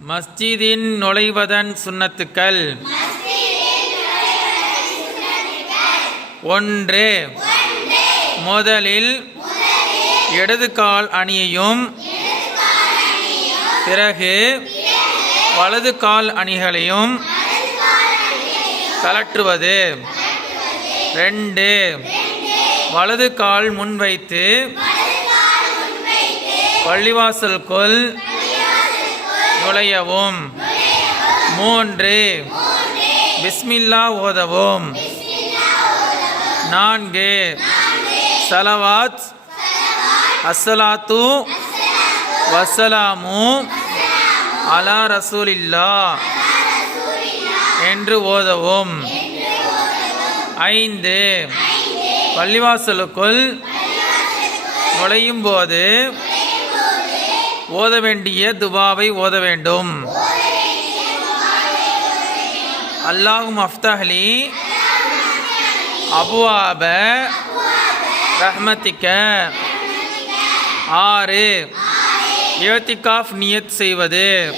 மஸ்ஜிதின் நுழைவதன் சுண்ணத்துக்கள். ஒன்று முதலில் இடது கால் அணியையும் பிறகு வலது கால் அணிகளையும் கலற்றுவது ரெண்டு வலது கால் முன்வைத்து பள்ளிவாசலுக்குள் நுழையவும். மூன்று. பிஸ்மில்லா ஓதவும். நான்கு. சலவாத். அஸ்ஸலாத்து. வசலாமு அலா ரசூலில்லா. என்று ஓதவும். ஐந்து. பள்ளிவாசலுக்குள் நுழையும் போது ஓத வேண்டிய துவாவை ஓத வேண்டும் அல்லாஹும் அஃப்தஹ்லி அபுவாப ரஹ்மத்திக்க ஆறு. ஏத்திகாஃப் நியத் செய்வது.